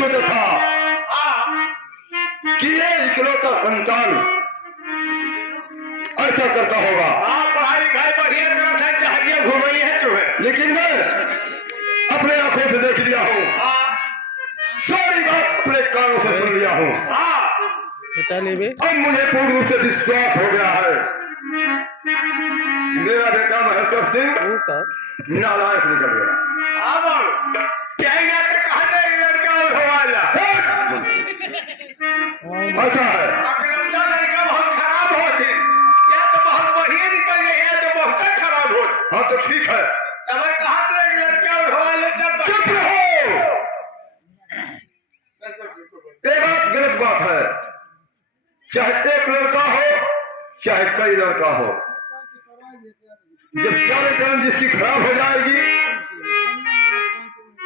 सोचा था कि ये इकलौता संतान ऐसा करता होगा। पढ़ाई लिखाई बढ़िया तरफ से जहाजियां घुमाई है तुम्हें, लेकिन मैं अपने आंखों से देख लिया हूँ, सारी बात अपने कानों से सुन लिया हूँ। अब मुझे पूर्ण रूप से विश्वास हो गया है मेरा बेटा महेश्वर सिंह नालायक निकल गया। कहा लड़का और हवाला ऐसा है, लड़का बहुत खराब होती, या तो बहुत बढ़िया निकल गए या तो बहुत खराब होती। हाँ तो ठीक है, तब कहा लड़का और हवाले चुप रहो। ये बात गलत बात है, चाहे एक लड़का हो चाहे कई लड़का हो, जब चारों तरफ जिसकी खराब हो जाएगी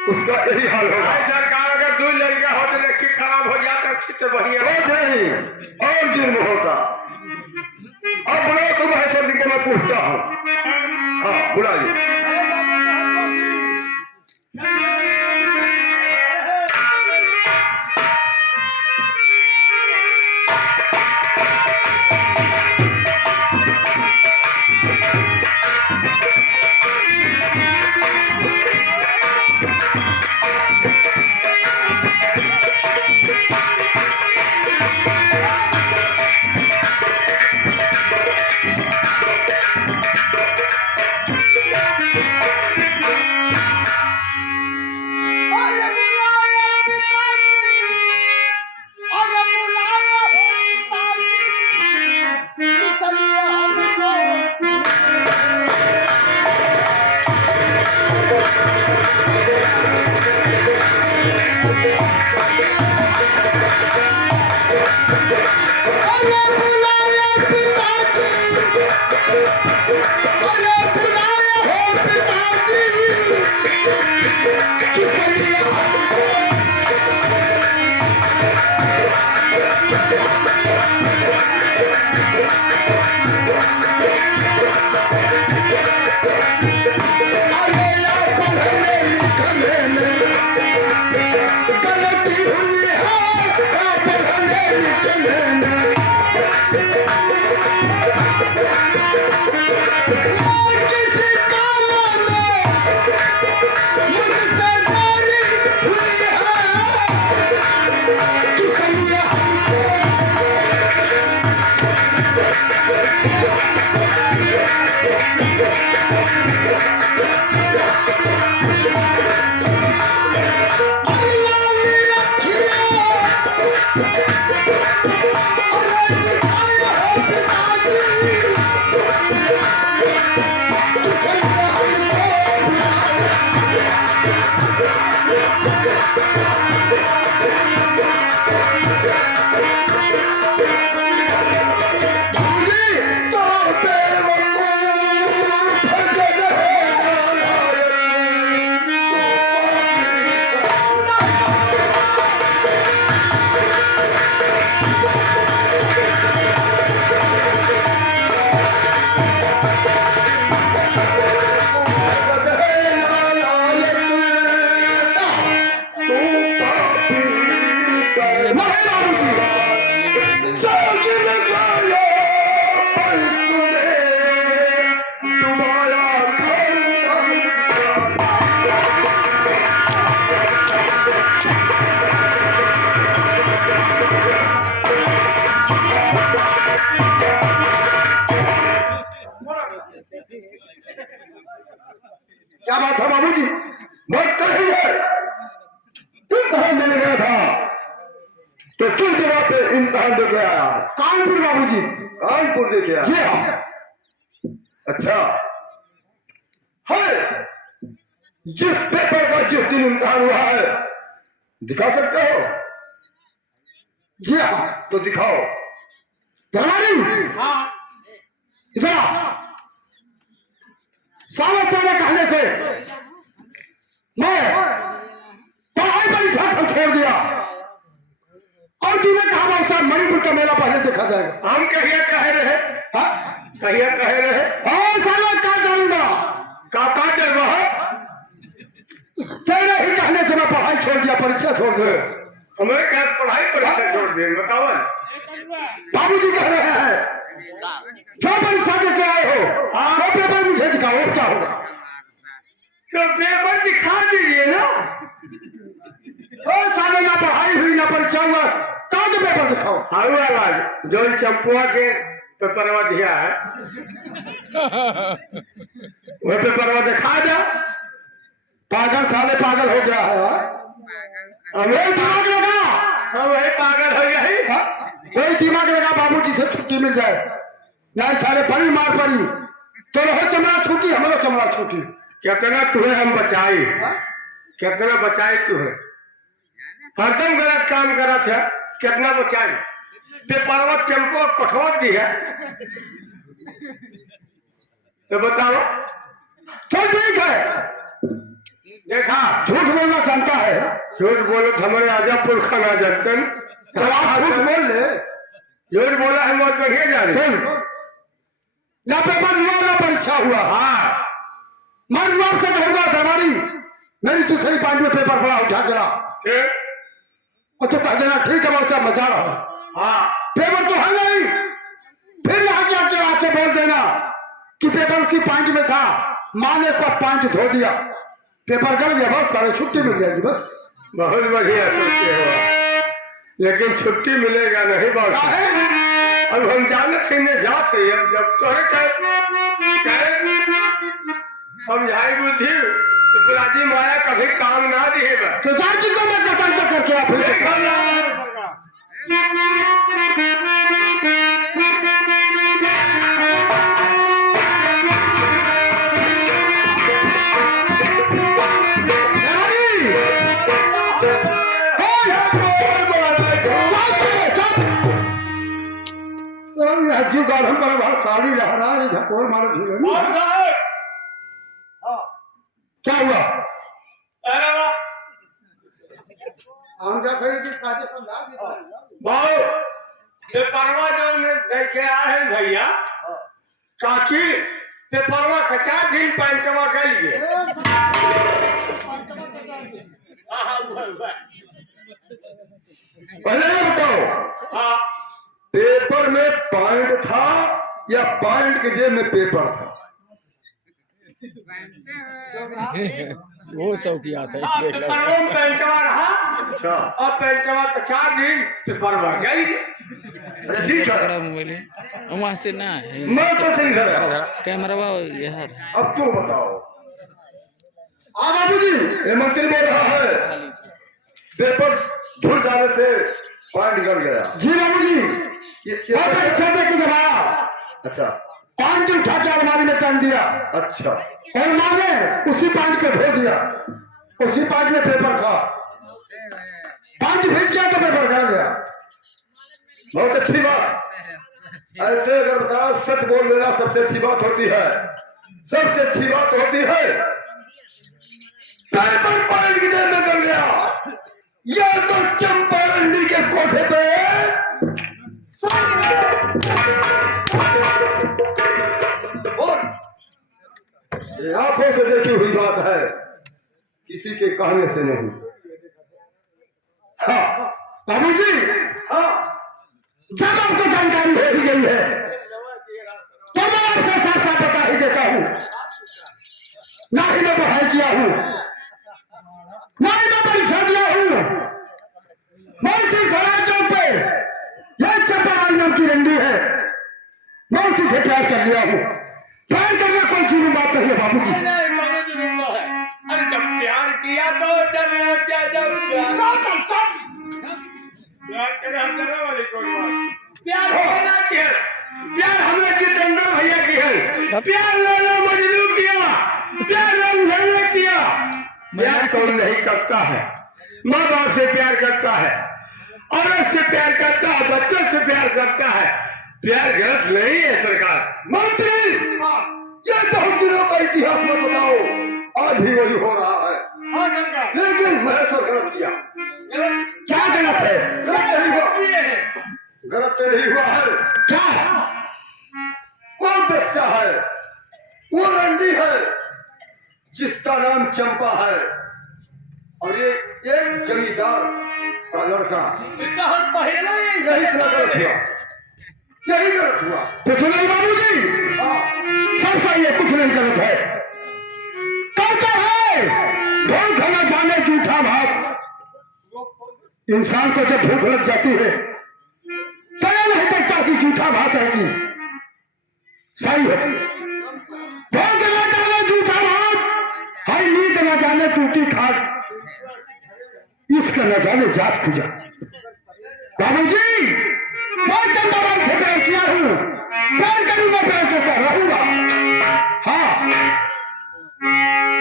उसका यही हाल होगा। सरकार अगर 2 लड़का हो तो लड़की खराब हो जाता अच्छी से बढ़िया रोज नहीं और जुर्म होता। अब बुलाओ तो महेश्वर सिंह को मैं पूछता हूँ। हाँ बुलाइए। क्या बात है बाबूजी? बात तो ही है, इम्तिहान देने गया था तो किस जगह पे इम्तिहान देके आया? कानपुर बाबूजी। कानपुर देके आया? जी हाँ। अच्छा है, जिस पेपर का जिस दिन इम्तिहान हुआ है दिखा सकते हो? जी हाँ। तो दिखाओ। दरबारी हाँ इधर सारा चारा कहने से मैं पढ़ाई परीक्षा सब छोड़ दिया और तूने कहा भाई साहब मणिपुर का मेला पहले देखा जाएगा। हम कहिए कहे रहे, कहिए कहे रहे और साला काट डालूंगा। का काट वह तेरे ही कहने से मैं पढ़ाई छोड़ दिया, परीक्षा छोड़ दिया। हमें क्या पढ़ाई परीक्षा छोड़ दिए बताओ। बाबूजी कह रहे हैं जो परीक्षा दे के आए हो हाँ। वो पेपर मुझे दिखाओ, क्या होगा? तो पेपर दिखा दीजिए ना। ओ साले, ना पढ़ाई हुई ना परीक्षा हुआ, कहाँ से पेपर दिखाओ? हारू आवाज जो चंपुआ के पेपरवा दिया है वो पेपरवा दिखा दो। पागल साले, पागल हो गया है। वही दिमाग लगा, हम वही पागल हो गए। वही दिमाग लगा, बाबूजी से छुट्टी मिल जाए। नहीं साले बड़ी मार पड़ी, तो रहो चमड़ा छूटी, हमारा चमड़ा छूटी। कितना तुम्हें हम बचाई, कितना बचाई तुम्हें। हरदम गलत काम करा था, कितना बचाई। पेपरवा चंपो कठोर दी है तो बताओ। चल ठीक है, देखा झूठ बोलना जानता है झूठ बोलो तो हमारे आजमपुर खाना जनतन। तो आप झूठ बोल ले। झूठ बोला है बहुत बढ़िया जा रही। सुन, ना पेपर हुआ ना परीक्षा हुआ। हाँ मान लो आपसे कहूंगा दरबारी मेरी दूसरी पार्ट में पेपर पड़ा, उठा जरा ठीक। और तो कह देना ठीक है, मैं उससे मजा रहा हूं। हाँ पेपर तो है नहीं, फिर यहाँ के आके बोल देना कि पेपर उसी पॉइंट में था, माँ ने सब पॉइंट धो दिया, पेपर गल गया, बस सारे छुट्टी मिल जाएगी बस। बहुत बढ़िया सोचते हो, लेकिन छुट्टी मिलेगा नहीं बात। अब हम जाने थे न जाते, अब जब तोरे समझाई बुद्धि तो पुरानी माया कभी काम ना दिए। तो जाती को मैं कतल करके आप जी गाढ़ पर बाहर साड़ी रहना है, झकोर मारो झूले में। क्या हुआ? हम जा सही कि काजे समझा दिया। भाव पेपरवा जो देखे आए हैं भैया काकी, पेपरवा खचा दिन पैंटवा के लिए। पहले ये बताओ, हाँ पेपर में पॉइंट था या पॉइंट के जेब में पेपर था? वो शौकिया था। पेपरवा में पैंटवा रहा। अच्छा, और पेंटवा कचा दिन पेपरवा गई। ठीक है, बड़ा मोबाइल है वहां से ना है। मैं तो सही धरा। कैमरा यार अब क्यों बताओ? हाँ बाबूजी, ये मंत्री बोल रहा है पेपर धुल जाने से पॉइंट गल गया। जी बाबूजी, ये परीक्षा दे के जब आया, अच्छा, पॉइंट उठा के अलमारी में टांग दिया। अच्छा, और माँ ने उसी पॉइंट को धो दिया, उसी पॉइंट में पेपर था, पॉइंट भीज गया तो पेपर गल गया। बहुत अच्छी बात। ऐसे अगर बताओ सच बोल देना सबसे अच्छी बात होती है, सबसे अच्छी बात होती है। पेपर पॉइंट की जेब में गल गया, या तो चंपारंडी के कोठे पे ये आंखों से देखी हुई बात है, किसी के कहने से नहीं। हाँ बाबूजी, हाँ, जब आपको जानकारी हो ही गई है तो मैं आपसे साफ साफ बता ही देता हूं, ना ही मैं पढ़ाई किया हूं, ना ही मैं परीक्षा दिया हूं। मैं उसी सराय चौक पे यह चंपारण नाम की रंडी है, मैं उसी से प्यार कर लिया हूं। प्यार करना कोई जुर्म बात नहीं है बाबूजी। अरे जब प्यार किया तो डरना क्या, जब प्यार करे हम डरने वाली कोई बात। प्यार होना किया, प्यार हमने जितेंद्र भैया की है, प्यार लाला मजनू किया, प्यार रंजन ने किया। प्यार कौन नहीं करता है? माँ बाप से प्यार करता है, औरत से प्यार करता है, बच्चों से प्यार करता है। प्यार गलत नहीं है सरकार। मंत्री, ये बहुत दिनों का इतिहास में बताओ, आज भी वही हो रहा है। लेकिन महेश्वर गलत किया। क्या गलत है? गलत नहीं हुआ, गलत नहीं हुआ है। क्या? कौन बेचता है? वो रंडी है जिसका नाम चंपा है, और ये एक जमींदार का लड़का, इसका हम पहले ही यही इतना गलत हुआ, यही गलत हुआ। कुछ नहीं बाबूजी, हाँ, सब सही है, कुछ नहीं गलत है। कहते हैं ढोल खाना जाने जूठा भात। इंसान को जब भूख लग जाती है तो यह नहीं देखता कि जूठा भात है कि सही है। ढोल खाना जाने जूठा भात, हाय नींद न जाने टूटी खाट, इसका न जाने जात खुजा। बाबूजी, मैं चंद्रबाई से प्यार किया हूं, प्यार करूंगा, प्यार करता रहूंगा। हाँ,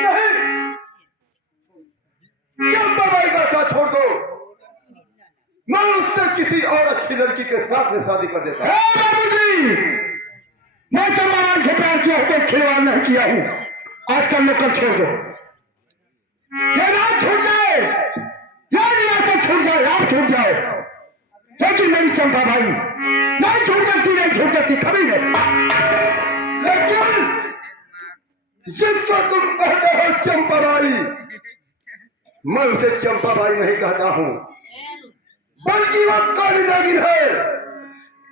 नहीं, चंपाबाई का साथ छोड़ दो, मैं उससे किसी और अच्छी लड़की के साथ में शादी कर देता। हे बाबूजी, मैं चंद्रबाई से प्यार किया हूं, कोई खिलवाड़ नहीं किया हूं। आजकल लोग छोड़ दो, ये रात छूट जाए, या छूट जाए, आप छूट जाओ, लेकिन मेरी चंपा भाई नहीं छूट जाती, नहीं छूट जाती कभी नहीं। लेकिन जिसको तुम कहते हो चंपाबाई, मैं उसे चंपाबाई नहीं कहता हूं, बल्कि वो काली नागिन है,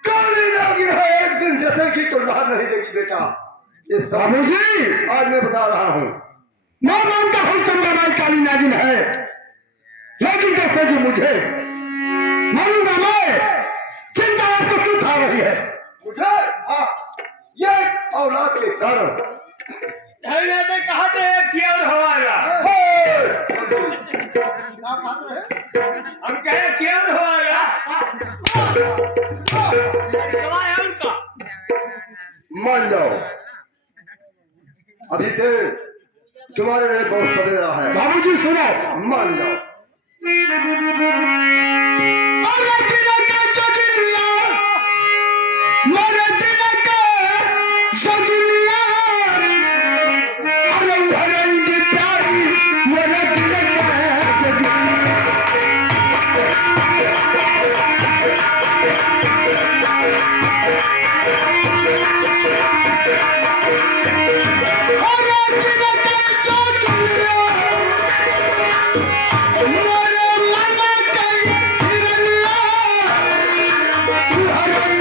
काली नागिन है। एक दिन डसेगी तो लहर नहीं देगी बेटा। ये बाबूजी, आज मैं बता रहा हूं, मैं मानता हूं चंपाबाई काली नागिन है, लेकिन जैसे कि मुझे मालूम है, चिंता आपको क्यों खा रही है? मुझे हाँ, ये औलाद के कारण। ने कहा था एक चेयर हवाला, हम कहे चेयर हवाला है उनका। मान जाओ, अभी से तुम्हारे लिए बहुत सवेरा है। बाबूजी सुनो, मान जाओ। अरे दिल का सजनिया, मेरे दिल का सजनिया, अरे हरंग प्यारी मेरे दिल का सजनिया। अरे दिल का सजनिया, मेरे मन के हिरनिया, हरंग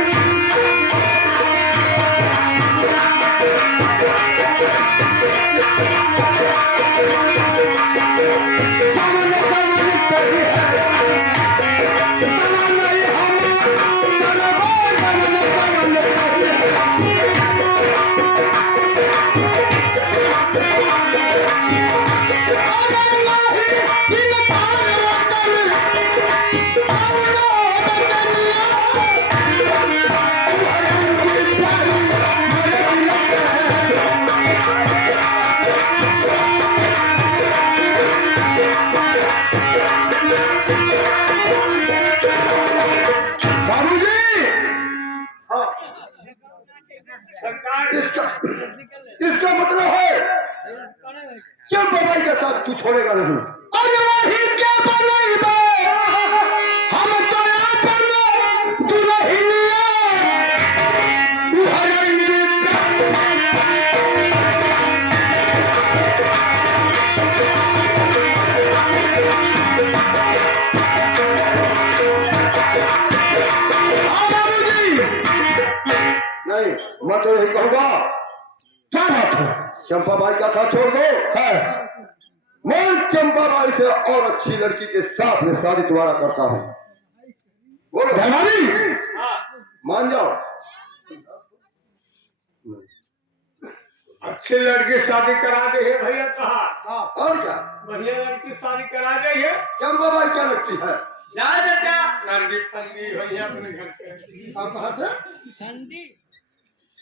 चमन चमन तेरी है, चमन नहीं हम चलबो, चमन चमन तेरी है। अरे नहीं इनकार कर, आओ बचनिया, हरंग प्यारी मेरे दिल का। बाबूजी, हाँ, सरकार इसका इसका मतलब है चंपाबाई के साथ तू छोड़ेगा नहीं। अरे वही क्या बनेबे, हम तो अपन दुल्हनिया, हरंग बाबूजी, नहीं, मैं तो यही कहूंगा, क्या बात है? चंपाबाई का साथ छोड़ दो। है, मैं चंपाबाई से और अच्छी लड़की के साथ में शादी तुम्हारा करता हूँ। बोलो, धनवानी, मान जाओ। अच्छी लड़की शादी करा दे है भैया, कहा और क्या, बढ़िया लड़की शादी करा दे है। चंपाबाई क्या लगती है? जा जा नंदी फंदी भैया अपने घर पे। आप कहा थे?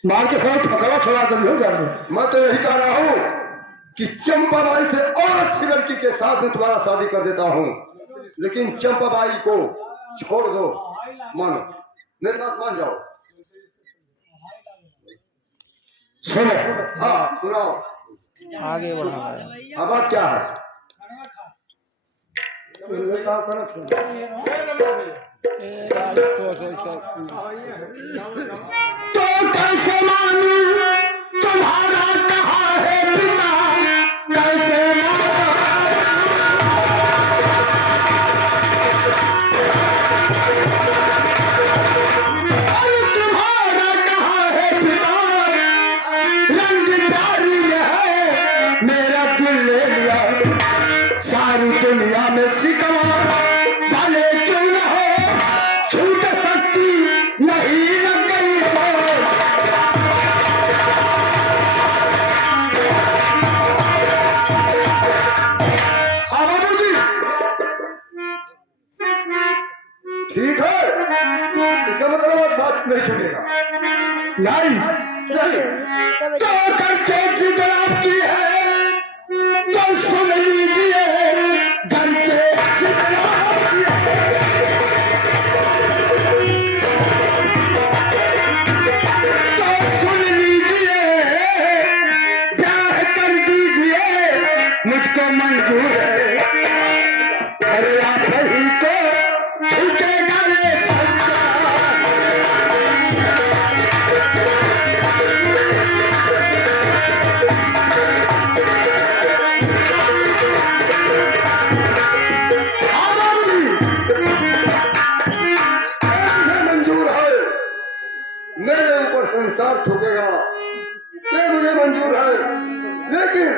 मार के साथ पकड़ा छोड़ा कर हो जा रहे। मैं तो यही कह रहा हूँ कि चंपाबाई से और अच्छी लड़की के साथ में तुम्हारा शादी कर देता हूँ, लेकिन चंपाबाई को छोड़ दो। मानो, मेरी बात मान जाओ। सुनो, हाँ सुनाओ, आगे बढ़ा अब बात क्या है? तो कैसे मानूं तुम्हारा कहा है पिता, कैसे मानूं ठीक है, इसका मतलब आप साथ नहीं छूटेगा। नहीं तो कर जिद आपकी है तो सुन लीजिए, घर से जिद आपकी है तो सुन लीजिए, ब्याह कर दीजिए, मुझको मंजूर है। अरे आप ही को झुकेगा ये संसार। हाँ बाबूजी, मुझे मंजूर है, मेरे ऊपर संसार थूकेगा, ये मुझे मंजूर है, लेकिन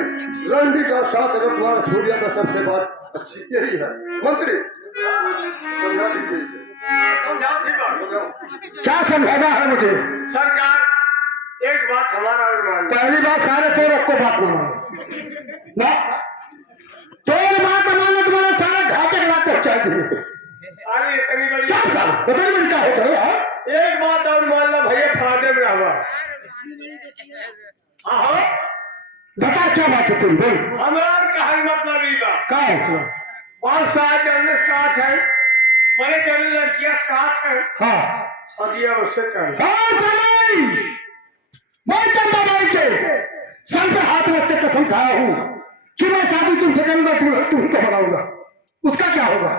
रंडी का साथ अगर तुम्हारा छूट गया तो सबसे बात अच्छी यही है। मंत्री समझा दीजिए इसे। समझाओ ठीक है। समझाओ। क्या समझाना है मुझे? सरकार एक बात हमारा और मान लो। पहली बात, सारे तो रखो बात न मानो ना, तो बात मानो तुम्हारे सारे घाटे के लाभ पहुंचा दिए। अरे इतनी बड़ी क्या था पता नहीं क्या हो चलो यार। एक बात और मान लो भैया, फायदे में हवा। हाँ बता क्या बात है तुम बोल। हमार कहानी मतलब ही बात। क्या है तुम? 5 साल जर्नलिस्ट स्टार्ट है, बड़े जर्नल लड़कियां स्टार्ट है, हाँ सदिया उससे चल हाँ चलाई। मैं चंदा भाई के सर पे हाथ रख के कसम खाया हूँ कि मैं शादी तुमसे करूंगा, तुम को बनाऊंगा। उसका क्या होगा?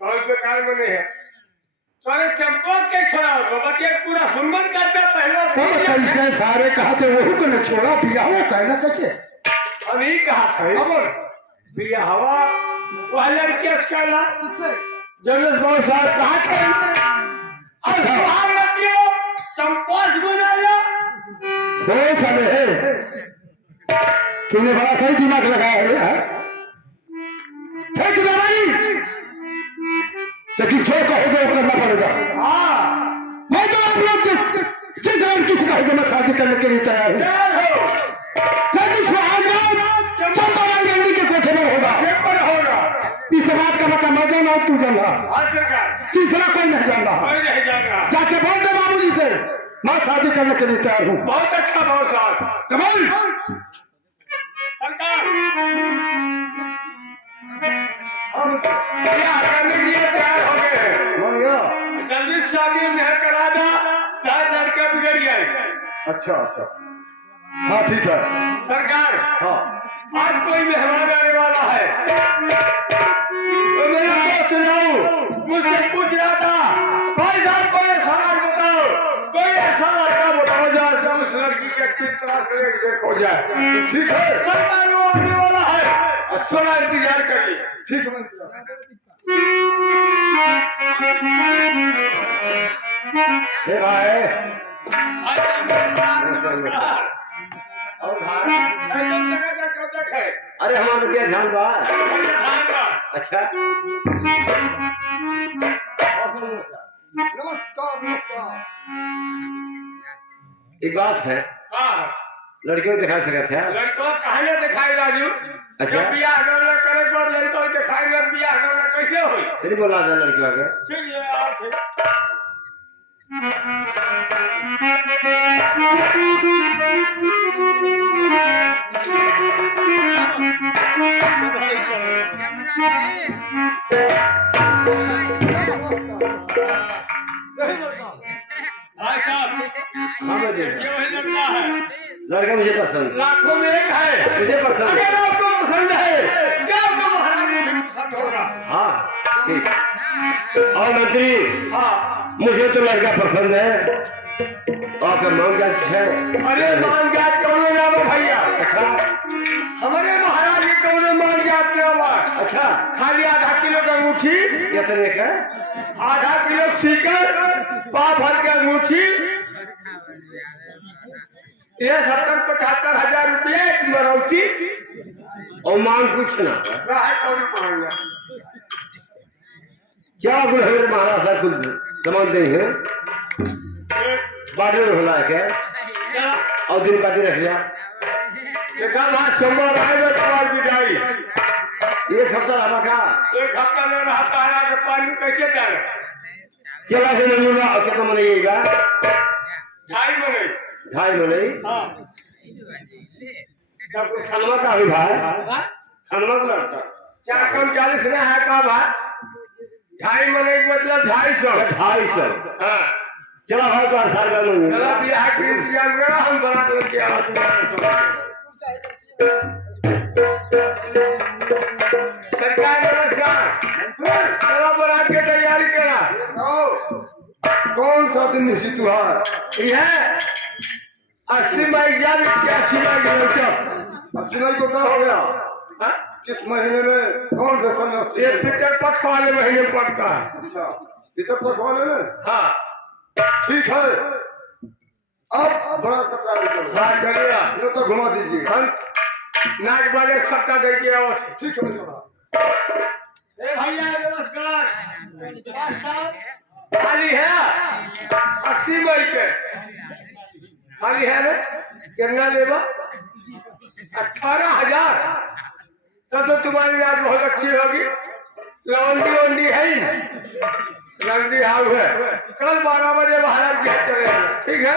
बहुत बेकार बने हैं। सारे चमकों के छोड़ा होगा, बच्चे पूरा हुनमन करता पहला तो कैसे सारे कहा थे वही तो ने छोड़ा पिया हुआ कहना कैसे? अभी कहा था बिया हवा वह लड़की कहला जर्नलिस्ट बहुत साहब कहा थे और अच्छा। सुहाग रखियो चंपोस बना लो। वो साले है, तूने बड़ा सही दिमाग लगाया है यार। ठीक है भाई, लेकिन जो कहोगे वो करना पड़ेगा। हाँ मैं तो आप लोग जिस लड़की से कहोगे मैं शादी करने के लिए तैयार हूँ, तैयार हो, लेकिन सुहाग रात चंपाराय गांधी के कोठे पर होगा। पेपर होगा। इस बात का मतलब मैं जाना तू जाना, हाँ सरकार तीसरा कोई नहीं जान रहा। कोई नहीं जान रहा। जाके बोल दे बाबूजी से मैं शादी करने के लिए तैयार हूँ। बहुत अच्छा बहुत साहब। कमल सरकार हाँ मंत्री, क्या करने के लिए तैयार हो गए हैं। मान गया। जल्दी शादी नहीं करा दो, नहीं लड़के बिगड़ गए। अच्छा अच्छा, हाँ ठीक है। सरकार हाँ आज कोई मेहमान आने वाला है, तो मेरा दोस्त सुनाओ मुझसे पूछ रहा था भाई साहब कोई सवाल बताओ, कोई ऐसा लड़का बताओ जो उस लड़की की अच्छी तरह से देखो जाए। ठीक है, सरकार वो आने वाला है, थोड़ा इंतजार करिए। ठीक है मंत्री। फिर आए और भाई है अरे हमारे क्या ध्यान बा? अच्छा नमस्कार नमस्कार। एक बात है, हाँ लड़कियों को दिखा सकते हैं। लड़को कहने दिखाई राजू। अच्छा। जब बियाह करना करे के बाद लड़को दिखाई ना बियाह करना कैसे होई? तेरी बोला था लड़कियों के चलिए आप अच्छा हाँ मुझे ये वही लगता है, लड़का मुझे पसंद है। लाखों में एक है। मुझे पसंद है। अगर आपको पसंद है क्या आपको महाराज को भी पसंद होगा? हाँ ठीक। और मंत्री हाँ मुझे तो लड़का पसंद है, आपका मांग जात है। अरे मान जात कौन ना बा भैया, अच्छा हमारे महाराज के कौन मान जात ना बा। अच्छा, खाली आधा किलो का अंगूठी, कितने का? आधा किलो चिकन, पाव भर के अंगूठी, ये 70-75 हजार रुपया एक मरौती। और मांग कुछ ना है कौन मांगना? क्या गुण है मेरे महाराज साहब कुछ सामान देंगे बाटी में होला क्या क्या और दिन पार्टी रख लिया। देखा बात सोमवार आएगा तुम्हारी विदाई। एक हफ्ता रहा का एक हफ्ता में रहता है कि पानी कैसे जाए? चला से नूरा कितना मनाइएगा 2.5 मने 2.5 मनाई हाँ सब कुछ खानवा का हुई भाई खानवा का लगता 4 कम 40 ना है का भाई 2.5 मने का मतलब 250 250 हाँ चला भाई तो 8 रुपया मंगे चला बिहार के इंतजाम करो हम बरात लेके सरकार नमस्कार चला बरात की तैयारी करा कौन सा दिन निश्चित हुआ है? यह 80 मई या 81 मई लौटब सिलाई को क्या हो गया? हाँ? किस महीने में कौन से सन ये पितर पक्ष वाले महीने में पड़ता है अच्छा पितर पक्ष वाले में हाँ ठीक है अब बड़ा तैयारी करो बात करिएगा ये तो घुमा दीजिए हम नाच बाजे सट्टा दे के आओ ठीक है चला भैया नमस्कार खाली है 80 मई के खाली है ना कितना देगा 18,000 तब तो तुम्हारी रात बहुत अच्छी होगी लवंडी वंडी है ही लवंडी हाउ है कल 12 बजे महाराज जी चले आना ठीक है